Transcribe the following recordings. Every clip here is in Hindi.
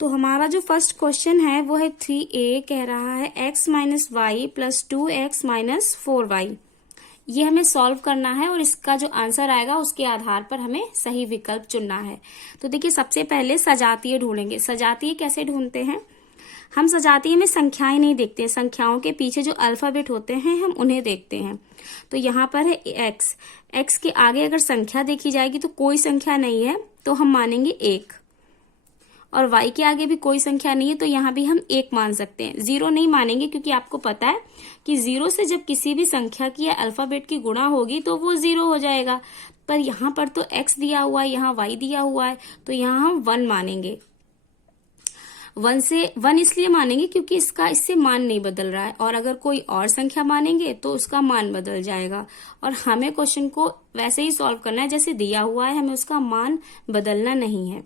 तो हमारा जो फर्स्ट क्वेश्चन है वो है 3a, कह रहा है x minus y plus 2x minus 4y। ये हमें सॉल्व करना है और इसका जो आंसर आएगा उसके आधार पर हमें सही विकल्प चुनना है। तो देखिए सबसे पहले सजातीय ढूंढेंगे। सजातीय कैसे ढूंढते हैं? हम सजातीय में संख्याएं नहीं देखते, संख्याओं के पीछे जो अल्फाबेट होते हैं हम उन्हें देखते हैं। तो यहाँ पर है x के आगे अगर संख्या देखी जाएगी तो कोई संख्या नहीं है तो हम मानेंगे 1, और y के आगे भी कोई संख्या नहीं है तो यहाँ भी हम 1 मान सकते हैं। 0 नहीं मानेंगे क्योंकि आपको पता है कि 0 से जब किसी भी संख्या की या अल्फाबेट की गुणा होगी तो वो 0 हो जाएगा। पर यहाँ पर तो x दिया हुआ है, यहाँ y दिया हुआ है, तो यहाँ हम 1 मानेंगे। 1 इसलिए मानेंगे क्योंकि इससे मान नहीं बदल रहा है, और अगर कोई और संख्या मानेंगे तो उसका मान बदल जाएगा। और हमें क्वेश्चन को वैसे ही सॉल्व करना है जैसे दिया हुआ है, हमें उसका मान बदलना नहीं है।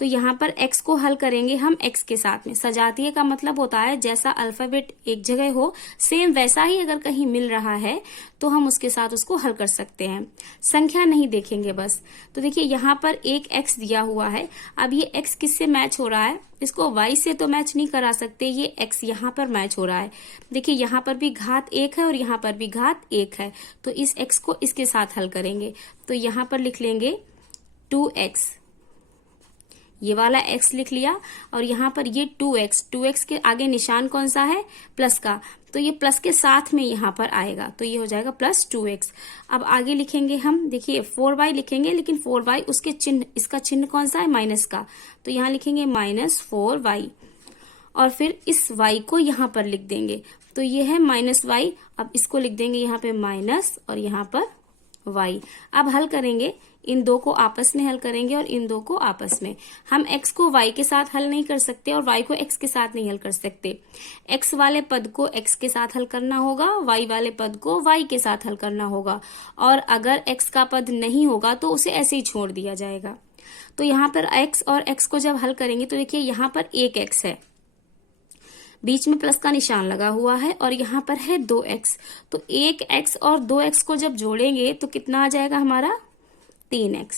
तो यहाँ पर x को हल करेंगे हम x के साथ में। सजातीय का मतलब होता है जैसा अल्फाबेट एक जगह हो सेम वैसा ही अगर कहीं मिल रहा है तो हम उसके साथ उसको हल कर सकते हैं, संख्या नहीं देखेंगे बस। तो देखिए यहाँ पर एक x दिया हुआ है। अब ये x किससे मैच हो रहा है? इसको y से तो मैच नहीं करा सकते, ये x यहाँ पर मैच हो रहा है। देखिए यहाँ पर भी घात 1 है और यहाँ पर भी घात 1 है, तो इस x को इसके साथ हल करेंगे। तो यहाँ पर लिख लेंगे 2x, ये वाला x लिख लिया, और यहाँ पर ये 2x के आगे निशान कौन सा है? प्लस का, तो ये प्लस के साथ में यहाँ पर आएगा, तो ये हो जाएगा प्लस 2x। अब आगे लिखेंगे हम, देखिए 4y लिखेंगे, लेकिन 4y उसके चिन्ह, इसका चिन्ह कौन सा है? माइनस का, तो यहाँ लिखेंगे माइनस 4y, और फिर इस y को यहाँ पर लिख देंगे, तो ये है माइनस y। अब इसको लिख देंगे यहाँ पे माइनस और यहाँ पर y। अब हल करेंगे, इन दो को आपस में हल करेंगे और इन दो को आपस में। हम x को y के साथ हल नहीं कर सकते और y को x के साथ नहीं हल कर सकते। x वाले पद को x के साथ हल करना होगा, y वाले पद को y के साथ हल करना होगा, और अगर x का पद नहीं होगा तो उसे ऐसे ही छोड़ दिया जाएगा। तो यहाँ पर x और x को जब हल करेंगे तो देखिए यहाँ पर एक x है, बीच में प्लस का निशान लगा हुआ है, और यहाँ पर है 2x। तो 1x और 2x को जब जोड़ेंगे तो कितना आ जाएगा हमारा? 3x।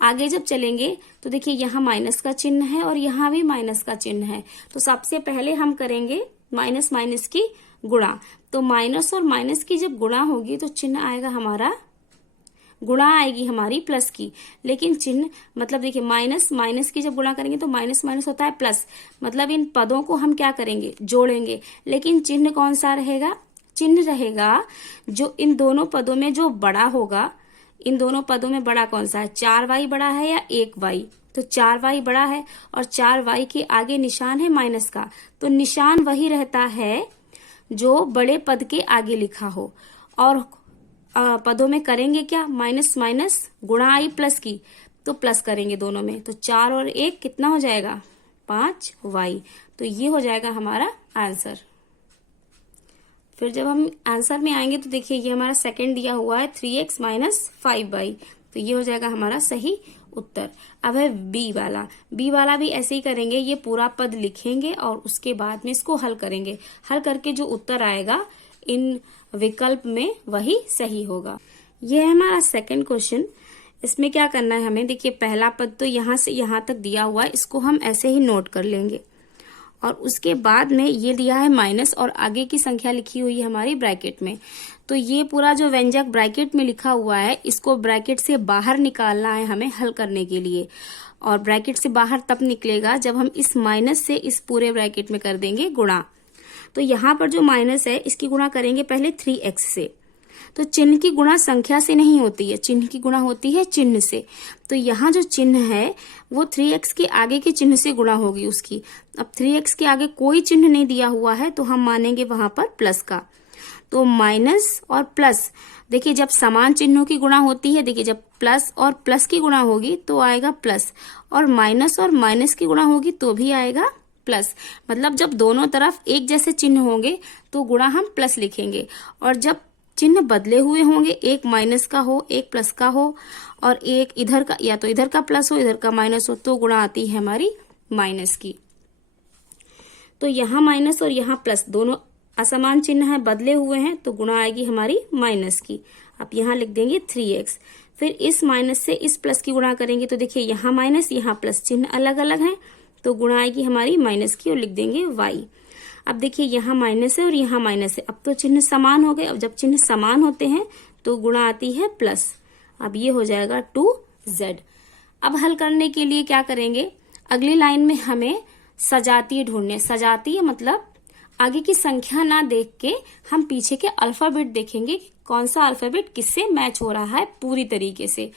आगे जब चलेंगे तो देखिए यहाँ माइनस का चिन्ह है और यहाँ भी माइनस का चिन्ह है, तो सबसे पहले हम करेंगे माइनस माइनस की गुणा। तो माइनस और माइनस की जब गुणा होगी तो चिन्ह आएगा हमारा, गुणा आएगी हमारी प्लस की, लेकिन चिन्ह मतलब देखिए माइनस माइनस की जब गुणा करेंगे तो माइनस माइनस होता है प्लस, मतलब इन पदों को हम क्या करेंगे? जोड़ेंगे। लेकिन चिन्ह कौन सा रहेगा? चिन्ह रहेगा जो इन दोनों पदों में जो बड़ा होगा। इन दोनों पदों में बड़ा कौन सा है? 4y बड़ा है या 1y? तो 4y बड़ा है, और 4y के आगे निशान है माइनस का, तो निशान वही रहता है जो बड़े पद के आगे लिखा हो। और पदों में करेंगे क्या? माइनस माइनस गुणा आई प्लस की, तो प्लस करेंगे दोनों में, तो 4 और 1 कितना हो जाएगा? 5y। तो ये हो जाएगा हमारा आंसर। फिर जब हम आंसर में आएंगे तो देखिए ये हमारा सेकंड दिया हुआ है 3x माइनस 5y, तो ये हो जाएगा हमारा सही उत्तर। अब है बी वाला भी ऐसे ही करेंगे, ये पूरा पद लिखेंगे और उसके बाद में इसको हल करेंगे। हल करके जो उत्तर आएगा इन विकल्प में वही सही होगा। यह है हमारा सेकंड क्वेश्चन। इसमें क्या करना है हमें? देखिए पहला पद तो यहाँ से यहाँ तक दिया हुआ है, इसको हम ऐसे ही नोट कर लेंगे, और उसके बाद में ये दिया है माइनस और आगे की संख्या लिखी हुई है हमारी ब्रैकेट में। तो ये पूरा जो व्यंजक ब्रैकेट में लिखा हुआ है इसको ब्रैकेट से बाहर निकालना है हमें हल करने के लिए, और ब्रैकेट से बाहर तब निकलेगा जब हम इस माइनस से इस पूरे ब्रैकेट में कर देंगे गुणा। तो यहाँ पर जो माइनस है इसकी गुणा करेंगे पहले 3x से। तो चिन्ह की गुणा संख्या से नहीं होती है, चिन्ह की गुणा होती है चिन्ह से। तो यहाँ जो चिन्ह है वो 3x के आगे के चिन्ह से गुणा होगी उसकी। अब 3x के आगे कोई चिन्ह नहीं दिया हुआ है तो हम मानेंगे वहां पर प्लस का। तो माइनस और प्लस, देखिए जब समान चिन्हों की गुणा होती है, देखिए जब प्लस और प्लस की गुणा होगी तो आएगा प्लस, और माइनस की गुणा होगी तो भी आएगा प्लस। मतलब जब दोनों तरफ एक जैसे चिन्ह होंगे तो गुणा हम प्लस लिखेंगे, और जब चिन्ह बदले हुए होंगे, एक माइनस का हो एक प्लस का हो, और एक इधर का या तो इधर का प्लस हो इधर का माइनस हो, तो गुणा आती है हमारी माइनस की। तो यहाँ माइनस और यहाँ प्लस दोनों असमान चिन्ह है, बदले हुए हैं, तो गुणा आएगी हमारी माइनस की। अब यहाँ लिख देंगे 3x। फिर इस माइनस से इस प्लस की गुणा करेंगे तो देखिए यहाँ माइनस यहाँ प्लस, चिन्ह अलग अलग हैं तो गुणा आएगी हमारी माइनस की और लिख देंगे y। अब देखिए यहाँ माइनस है और यहाँ माइनस है, अब तो चिन्ह समान हो गए। अब जब चिन्ह समान होते हैं तो गुणा आती है प्लस। अब ये हो जाएगा 2z। अब हल करने के लिए क्या करेंगे, अगली लाइन में हमें सजातीय ढूंढने। सजातीय मतलब आगे की संख्या ना देख के हम पीछे के अल्फाबेट देखेंगे, कौन सा अल्फाबेट किससे मैच हो रहा है पूरी तरीके से।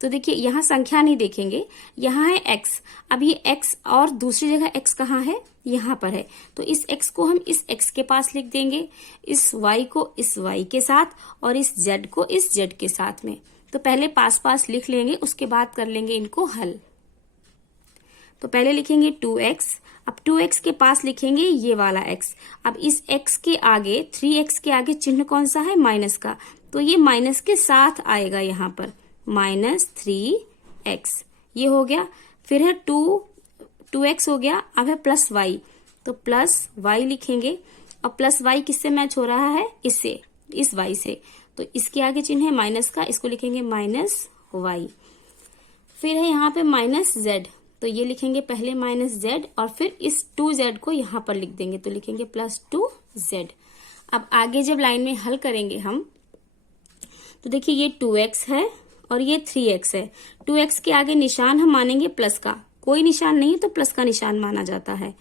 तो देखिए यहाँ संख्या नहीं देखेंगे, यहाँ है x। अब ये x और दूसरी जगह x कहाँ है, यहाँ पर है। तो इस x को हम इस x के पास लिख देंगे, इस y को इस y के साथ और इस z को इस z के साथ में। तो पहले पास पास लिख लेंगे, उसके बाद कर लेंगे इनको हल। तो पहले लिखेंगे 2x, अब 2x के पास लिखेंगे ये वाला x। अब इस x के आगे 3x के आगे चिन्ह कौन सा है, माइनस का, तो ये माइनस के साथ आएगा यहाँ पर, -3x। ये हो गया। फिर है 2x हो गया। अब है प्लस y, तो प्लस y लिखेंगे। और प्लस y किससे मैच हो रहा है, इससे, इस y से। तो इसके आगे चिन्ह है माइनस का, इसको लिखेंगे -y। फिर है यहाँ पे -z, तो ये लिखेंगे पहले -z और फिर इस 2z को यहाँ पर लिख देंगे, तो लिखेंगे +2z। अब आगे जब लाइन में हल करेंगे हम, तो देखिए ये 2x है और ये 3x है। 2x के आगे निशान हम मानेंगे प्लस का, कोई निशान नहीं तो प्लस का निशान माना जाता है।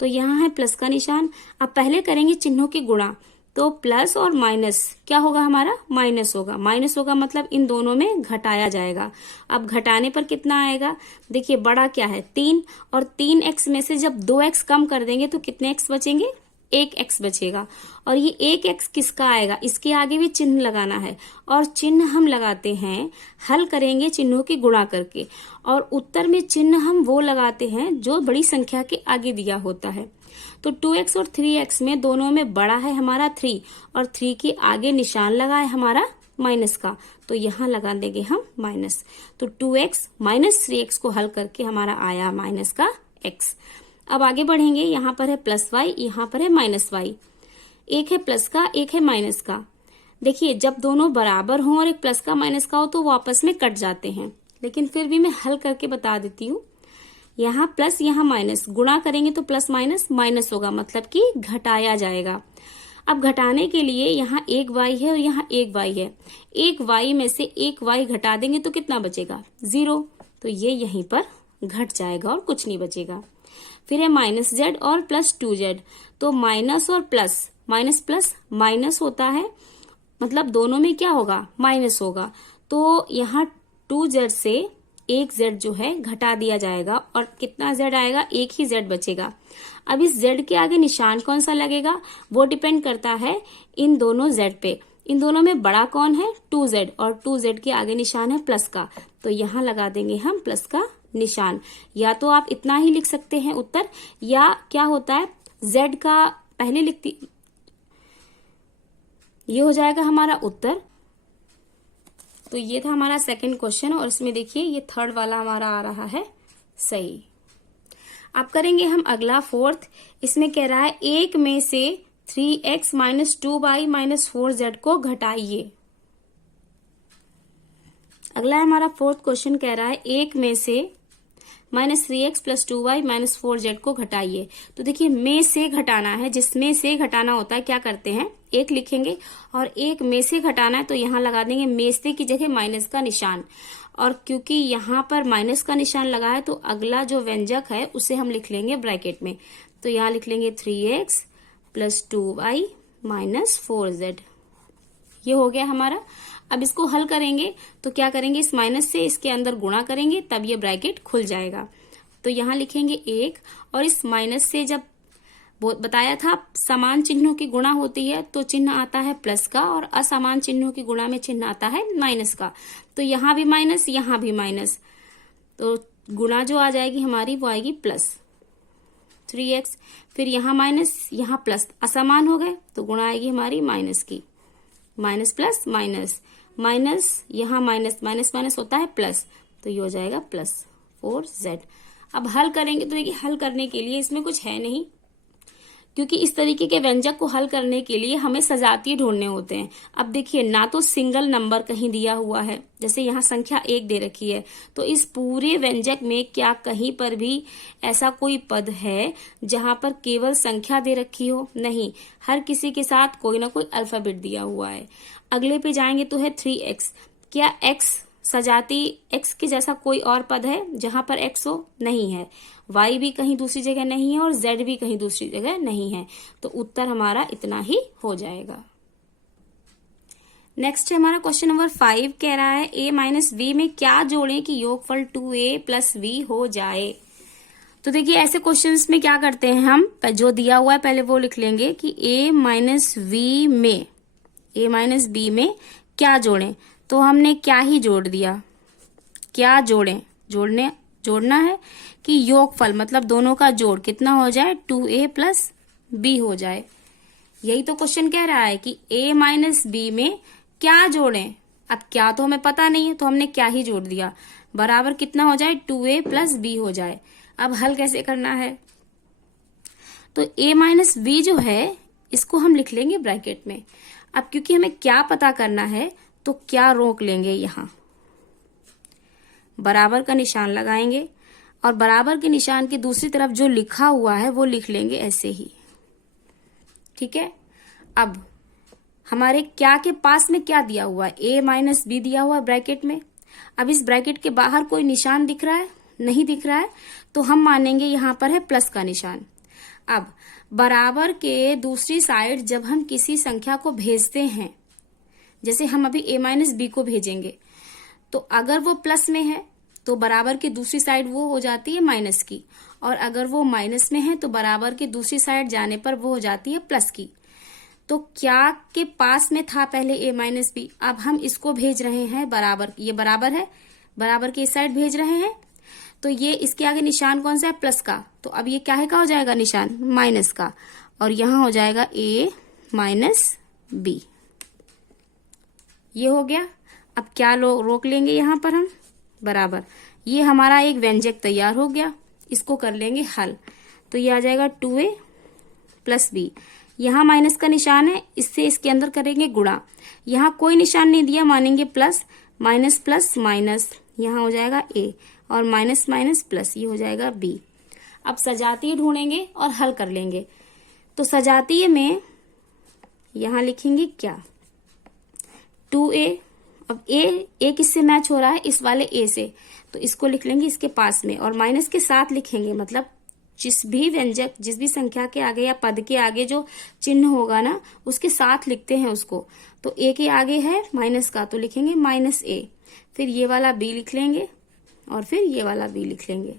तो यहाँ है प्लस का निशान। अब पहले करेंगे चिन्हों की गुणा, तो प्लस और माइनस क्या होगा हमारा, माइनस होगा। माइनस होगा मतलब इन दोनों में घटाया जाएगा। अब घटाने पर कितना आएगा, देखिए बड़ा क्या है 3, और 3x में से जब 2x कम कर देंगे तो कितने x बचेंगे, 1x बचेगा। और ये 1x किसका आएगा, इसके आगे भी चिन्ह लगाना है, और चिन्ह हम लगाते हैं, हल करेंगे चिन्हों की गुणा करके, और उत्तर में चिन्ह हम वो लगाते हैं जो बड़ी संख्या के आगे दिया होता है। तो 2x और 3x में दोनों में बड़ा है हमारा 3, और 3 के आगे निशान लगा है हमारा माइनस का, तो यहाँ लगा देंगे हम माइनस। तो 2x माइनस 3x को हल करके हमारा आया माइनस का x। अब आगे बढ़ेंगे, यहाँ पर है प्लस y, यहाँ पर है माइनस y। एक है प्लस का, एक है माइनस का। देखिए जब दोनों बराबर हों और एक प्लस का माइनस का हो तो वो आपस में कट जाते हैं, लेकिन फिर भी मैं हल करके बता देती हूँ। यहाँ प्लस यहाँ माइनस, गुणा करेंगे तो प्लस माइनस माइनस होगा, मतलब कि घटाया जाएगा। अब घटाने के लिए यहाँ एक y है और यहाँ एक y है, एक y में से एक y घटा देंगे तो कितना बचेगा, 0। तो ये यहीं पर घट जाएगा और कुछ नहीं बचेगा। फिर है -z और +2z, तो माइनस और प्लस, माइनस प्लस माइनस होता है, मतलब दोनों में क्या होगा, माइनस होगा। तो यहाँ 2z से एक z जो है घटा दिया जाएगा, और कितना z आएगा, एक ही z बचेगा। अब इस z के आगे निशान कौन सा लगेगा, वो डिपेंड करता है इन दोनों z पे। इन दोनों में बड़ा कौन है, 2z, और 2z के आगे निशान है प्लस का, तो यहाँ लगा देंगे हम प्लस का निशान। या तो आप इतना ही लिख सकते हैं उत्तर, या क्या होता है z का पहले लिखती, ये हो जाएगा हमारा उत्तर। तो ये था हमारा सेकंड क्वेश्चन, और इसमें देखिए ये थर्ड वाला हमारा आ रहा है सही। अब करेंगे हम अगला फोर्थ। इसमें कह रहा है एक में से 3x - 2y - 4z को घटाइए। अगला हमारा फोर्थ क्वेश्चन कह रहा है एक में से -3x + 2y - 4z को घटाइए। तो देखिए में से घटाना है, जिसमें से घटाना होता है क्या करते हैं, एक लिखेंगे, और एक में से घटाना है तो यहाँ लगा देंगे में से की जगह माइनस का निशान। और क्योंकि यहाँ पर माइनस का निशान लगा है तो अगला जो व्यंजक है उसे हम लिख लेंगे ब्रैकेट में। तो यहाँ लिख लेंगे 3x + 2y - 4z। ये हो गया हमारा। अब इसको हल करेंगे तो क्या करेंगे, इस माइनस से इसके अंदर गुणा करेंगे तब ये ब्रैकेट खुल जाएगा। तो यहाँ लिखेंगे 1, और इस माइनस से जब बताया था समान चिन्हों की गुणा होती है तो चिन्ह आता है प्लस का, और असमान चिन्हों की गुणा में चिन्ह आता है माइनस का। तो यहाँ भी माइनस, यहाँ भी माइनस, तो गुणा जो आ जाएगी हमारी वो आएगी +3x। फिर यहाँ माइनस, यहाँ प्लस, असमान हो गए तो गुणा आएगी हमारी माइनस की, माइनस प्लस माइनस, माइनस यहाँ माइनस माइनस माइनस होता है प्लस, तो ये हो जाएगा +4z। अब हल करेंगे तो देखिए हल करने के लिए इसमें कुछ है नहीं, क्योंकि इस तरीके के व्यंजक को हल करने के लिए हमें सजातीय ढूंढने होते हैं। अब देखिए, ना तो सिंगल नंबर कहीं दिया हुआ है, जैसे यहाँ संख्या 1 दे रखी है, तो इस पूरे व्यंजक में क्या कहीं पर भी ऐसा कोई पद है जहां पर केवल संख्या दे रखी हो? नहीं, हर किसी के साथ कोई ना कोई अल्फाबेट दिया हुआ है। अगले पे जाएंगे तो है 3x। क्या x सजाती x के जैसा कोई और पद है जहां पर x हो? नहीं है। y भी कहीं दूसरी जगह नहीं है और z भी कहीं दूसरी जगह नहीं है। तो उत्तर हमारा इतना ही हो जाएगा। नेक्स्ट है हमारा क्वेश्चन नंबर 5, कह रहा है a माइनस v में क्या जोड़ें कि योगफल 2a प्लस v हो जाए। तो देखिए, ऐसे क्वेश्चंस में क्या करते हैं, हम जो दिया हुआ है पहले वो लिख लेंगे कि a माइनस b में क्या जोड़ें। तो हमने क्या ही जोड़ दिया, क्या जोड़ें, जोड़ना है कि योगफल मतलब दोनों का जोड़ कितना हो जाए, 2a प्लस b हो जाए। यही तो क्वेश्चन कह रहा है कि a माइनस b में क्या जोड़ें। अब क्या तो हमें पता नहीं है, तो हमने क्या ही जोड़ दिया, बराबर कितना हो जाए, 2a प्लस b हो जाए। अब हल कैसे करना है, तो a माइनस b जो है इसको हम लिख लेंगे ब्रैकेट में। अब क्योंकि हमें क्या पता करना है तो क्या रोक लेंगे, यहां बराबर का निशान लगाएंगे और बराबर के निशान की दूसरी तरफ जो लिखा हुआ है वो लिख लेंगे ऐसे ही। ठीक है, अब हमारे क्या के पास में क्या दिया हुआ है, a माइनस बी दिया हुआ है ब्रैकेट में। अब इस ब्रैकेट के बाहर कोई निशान दिख रहा है, नहीं दिख रहा है, तो हम मानेंगे यहां पर है प्लस का निशान। अब बराबर के दूसरी साइड जब हम किसी संख्या को भेजते हैं, जैसे हम अभी a माइनस बी को भेजेंगे, तो अगर वो प्लस में है तो बराबर की दूसरी साइड वो हो जाती है माइनस की, और अगर वो माइनस में है तो बराबर की दूसरी साइड जाने पर वो हो जाती है प्लस की। तो क्या के पास में था पहले a माइनस बी, अब हम इसको भेज रहे हैं बराबर, ये बराबर है, बराबर की इस साइड भेज रहे हैं, तो ये इसके आगे निशान कौन सा है, प्लस का, तो अब ये क्या है का हो जाएगा निशान, माइनस का, और यहां हो जाएगा a माइनस बी। ये हो गया। अब क्या रोक लेंगे यहां पर हम, बराबर, ये हमारा एक व्यंजक तैयार हो गया, इसको कर लेंगे हल। तो ये आ जाएगा 2a प्लस बी, यहाँ माइनस का निशान है, इससे इसके अंदर करेंगे गुणा, यहाँ कोई निशान नहीं दिया, मानेंगे प्लस, माइनस प्लस माइनस, यहाँ हो जाएगा a, और माइनस माइनस प्लस, ये हो जाएगा b। अब सजातीय ढूंढेंगे और हल कर लेंगे। तो सजातीय में यहां लिखेंगे क्या, 2a, अब a किससे मैच हो रहा है, इस वाले a से, तो इसको लिख लेंगे इसके पास में, और माइनस के साथ लिखेंगे, मतलब जिस भी व्यंजक, जिस भी संख्या के आगे या पद के आगे जो चिन्ह होगा ना, उसके साथ लिखते हैं उसको। तो a के आगे है माइनस का, तो लिखेंगे माइनस a, फिर ये वाला b लिख लेंगे, और फिर ये वाला b लिख लेंगे।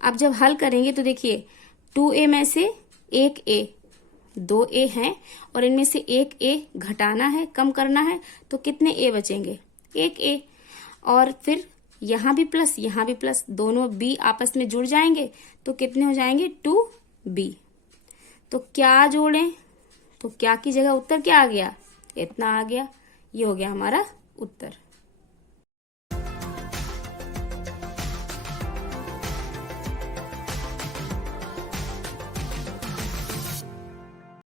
अब जब हल करेंगे तो देखिए, 2a में से एक a, 2a है, और इनमें से एक a घटाना है, कम करना है, तो कितने a बचेंगे, एक a, और फिर यहां भी प्लस, यहां भी प्लस, दोनों b आपस में जुड़ जाएंगे, तो कितने हो जाएंगे, 2b। तो क्या जोड़ें, तो क्या की जगह उत्तर क्या आ गया, इतना आ गया। ये हो गया हमारा उत्तर।